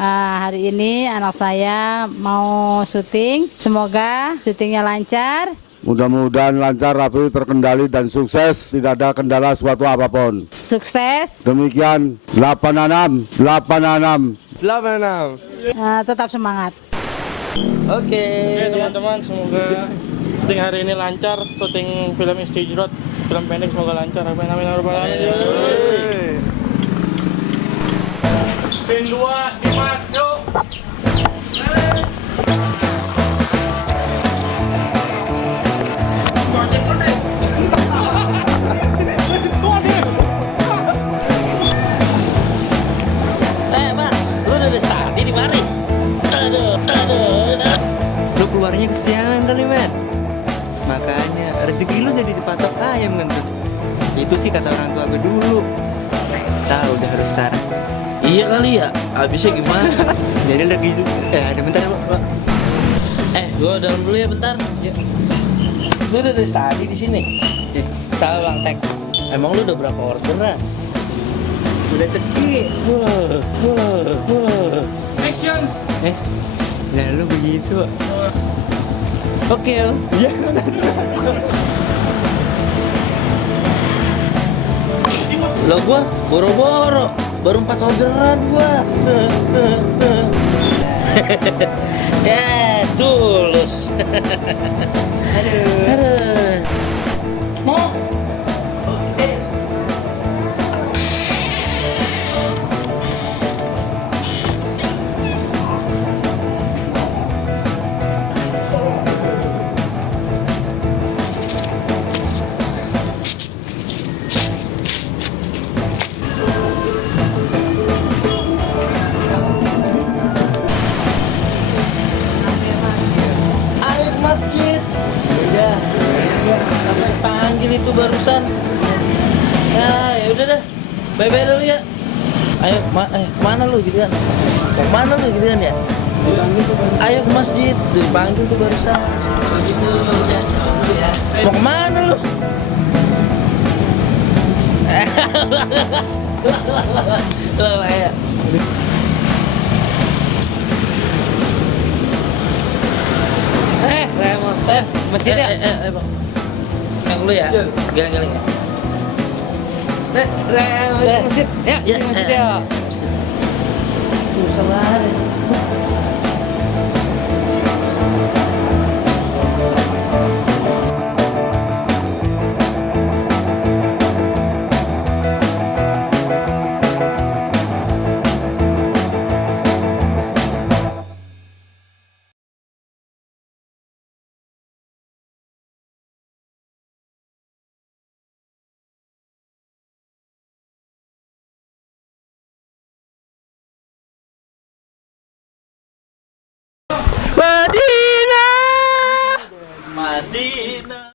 Hari ini anak saya mau syuting. Semoga syutingnya lancar. Mudah-mudahan lancar, rapi, terkendali, dan sukses. Tidak ada kendala suatu apapun. Sukses. Demikian 86, 86. 86. Tetap semangat. Oke teman-teman, semoga syuting hari ini lancar. Syuting film Istijrot, film pendek, semoga lancar. Amin amin ya rabbal alamin. Scene 2 Dimas, yuk. Mas, lu udah studi di mari. Aduh. Lu keluarnya kesiangan kali, men. Makanya rezeki lu jadi dipatok ayam kan tuh. Itu sih kata orang tua gue dulu. Tahu udah harus sekarang. Iya kali ya, habisnya gimana? Jadi lagi ada bentar, Pak. Gua dalam dulu ya bentar. Ya. Lu udah studi di sini? Salah Bang Tek. Emang lu udah berapa orderan? Udah ceki. Wah. Action. Nah lu begitu. Oke. Iya. Lo gua boro-boro baru 4 orderan gua. Ya, tulus. Aduh. Mau? Ayo ke masjid. Udah. Sampai panggil itu barusan. Ya udah dah. Bye-bye dulu ya. Ayo, kemana lu gitu kan? Kemana lu gitu kan ya? Ayo ke masjid. Dipanggil tuh barusan. Mau kemana lu? Ya. Lemon. Masjid ya? Bang. Yang lu ya? Giling-giling ya? Masjid. Ya, masjid ya. Susah banget. Madinah.